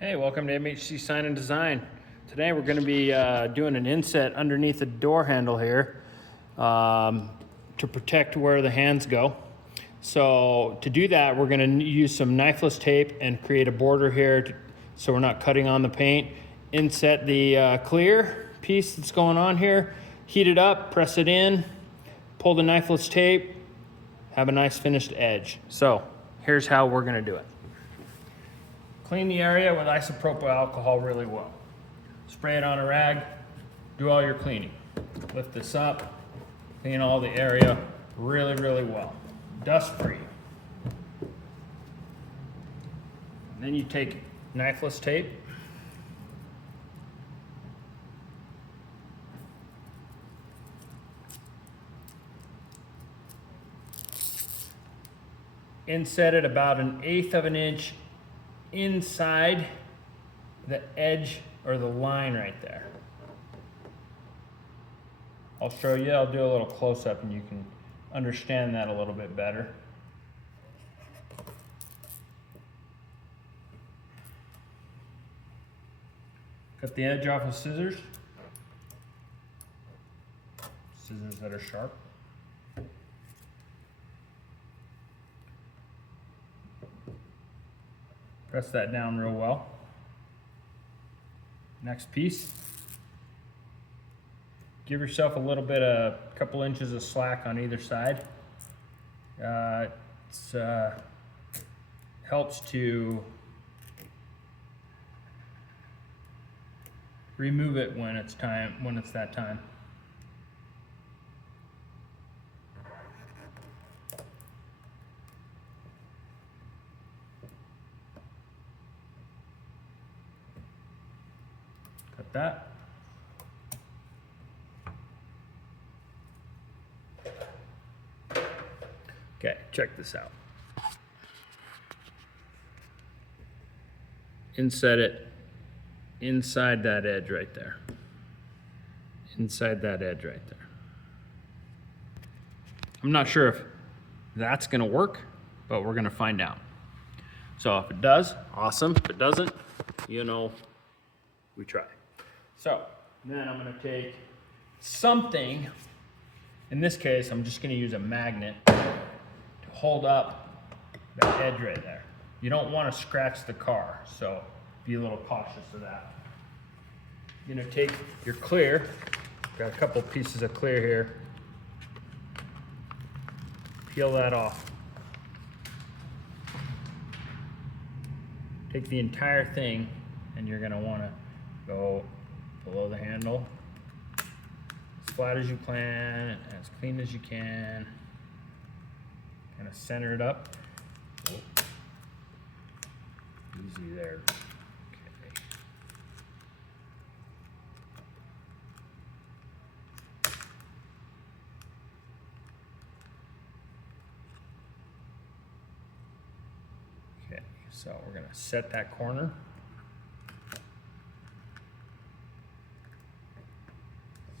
Hey, welcome to MHC Sign and Design. Today we're going to be doing an inset underneath the door handle here to protect where the hands go. So to do that, we're going to use some knifeless tape and create a border here so we're not cutting on the paint. Inset the clear piece that's going on here, heat it up, press it in, pull the knifeless tape, have a nice finished edge. So here's how we're going to do it. Clean the area with isopropyl alcohol really well. Spray it on a rag, do all your cleaning. Lift this up, clean all the area really, really well. Dust free. Then you take knifeless tape, inset it about 1/8 of an inch inside the edge or the line right there. I'll show you, I'll do a little close-up and you can understand that a little bit better. Cut the edge off with scissors. Scissors that are sharp. Press that down real well. Next piece. Give yourself a little bit of a couple inches of slack on either side. It helps to remove it when it's that time. Cut that. Okay, check this out. Inset it inside that edge right there. Inside that edge right there. I'm not sure if that's gonna work, but we're gonna find out. So if it does, awesome. If it doesn't, you know, we try. So then I'm going to take something, in this case I'm just going to use a magnet to hold up that edge right there. You don't want to scratch the car, so be a little cautious of that. You're going to take your clear, got a couple pieces of clear here, peel that off. Take the entire thing and you're going to want to go below the handle, as flat as you can, as clean as you can. Kind of center it up. Easy there. Okay. Okay, so we're going to set that corner.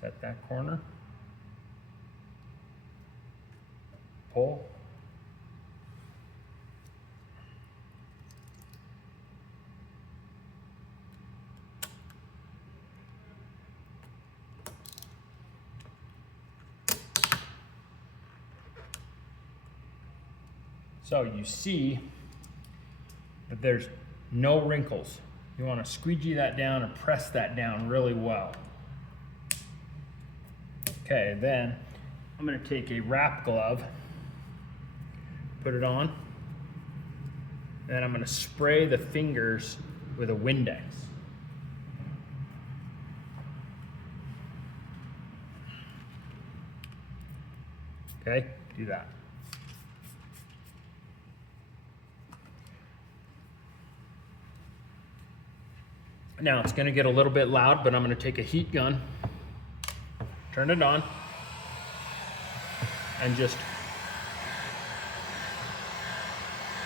Set that corner, pull, so you see that there's no wrinkles. You want to squeegee that down and press that down really well. Okay, then I'm going to take a wrap glove, put it on, then I'm going to spray the fingers with a Windex. Okay, do that. Now it's going to get a little bit loud, but I'm going to take a heat gun, turn it on, and just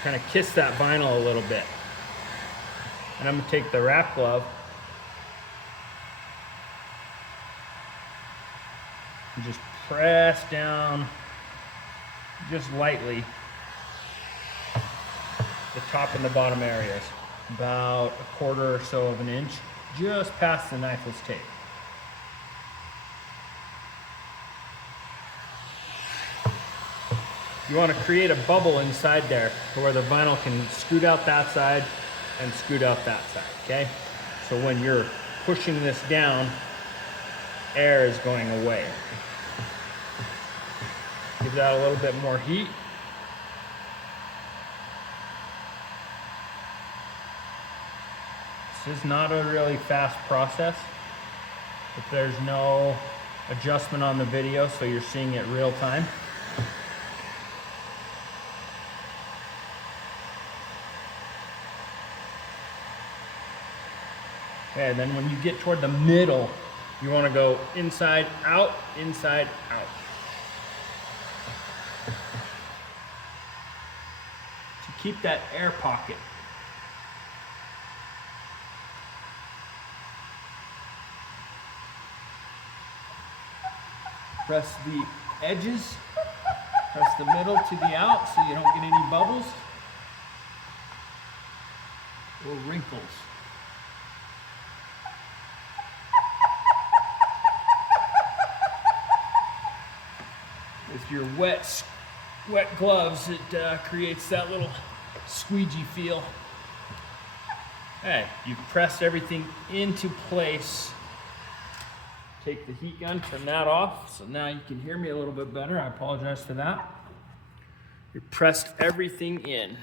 kind of kiss that vinyl a little bit. And I'm going to take the wrap glove and just press down just lightly the top and the bottom areas. about a quarter or so of an inch, just past the knifeless tape. You want to create a bubble inside there to where the vinyl can scoot out that side and scoot out that side, okay? So when you're pushing this down, air is going away. Give that a little bit more heat. This is not a really fast process, but there's no adjustment on the video, so you're seeing it real time. Okay, and then when you get toward the middle, you want to go inside, out, inside, out. To keep that air pocket. Press the edges, press the middle to the out so you don't get any bubbles or wrinkles. With your wet gloves, it creates that little squeegee feel. Okay, you've pressed everything into place. Take the heat gun, turn that off, so now you can hear me a little bit better. I apologize for that. You pressed everything in.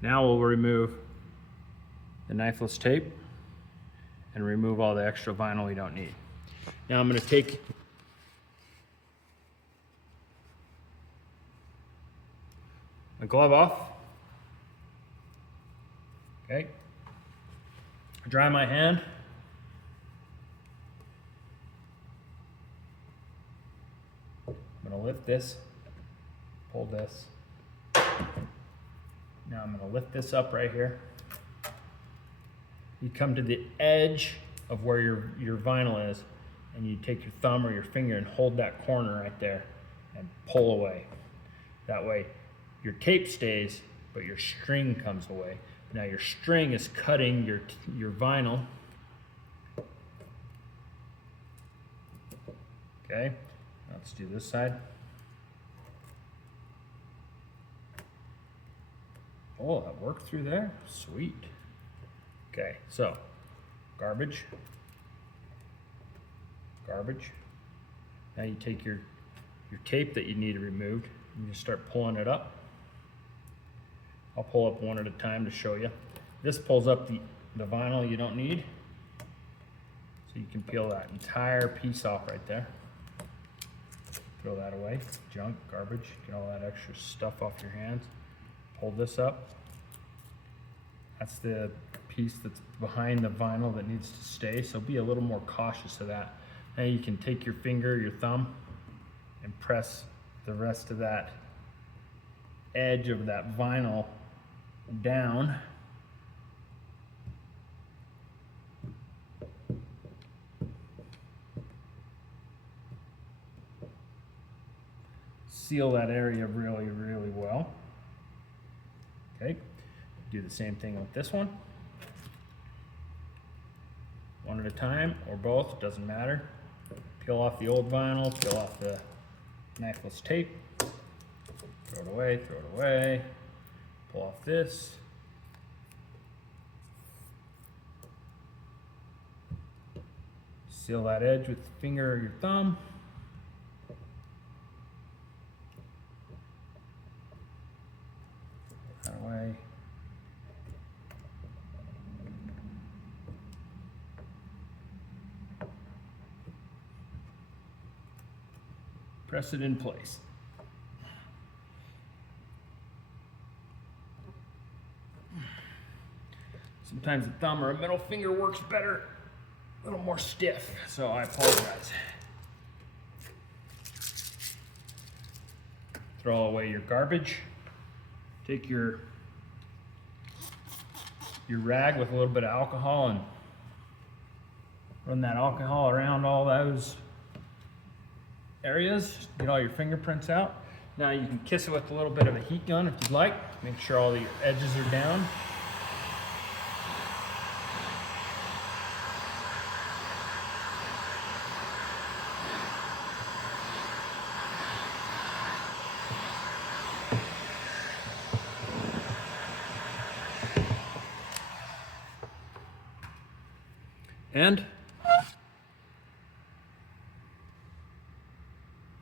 Now we'll remove the knifeless tape and remove all the extra vinyl we don't need. Now I'm going to take my glove off. Okay. Dry my hand. I'm going to lift this, pull this. Now I'm going to lift this up right here. You come to the edge of where your vinyl is, and you take your thumb or your finger and hold that corner right there and pull away. That way your tape stays, but your string comes away. Now your string is cutting your vinyl. Okay, now let's do this side. Oh, that worked through there? Sweet. Okay, so garbage. Now you take your tape that you need removed and you start pulling it up. I'll pull up one at a time to show you. This pulls up the vinyl you don't need. So you can peel that entire piece off right there. Throw that away, junk, garbage, get all that extra stuff off your hands. Pull this up. That's the piece that's behind the vinyl that needs to stay, so be a little more cautious of that. Now you can take your finger, your thumb, and press the rest of that edge of that vinyl down. Seal that area really, really well. Okay, do the same thing with this one. One at a time, or both, doesn't matter. Peel off the old vinyl, peel off the knifeless tape. Throw it away. Pull off this. Seal that edge with the finger or your thumb. That away. Press it in place. Sometimes a thumb or a middle finger works better, a little more stiff, so I apologize. Throw away your garbage. Take your rag with a little bit of alcohol and run that alcohol around all those areas, get all your fingerprints out. Now you can kiss it with a little bit of a heat gun if you'd like. Make sure all the edges are down. And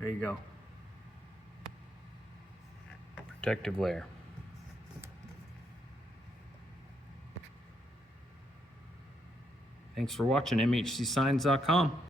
there you go. Protective layer. Thanks for watching, mhcsigns.com.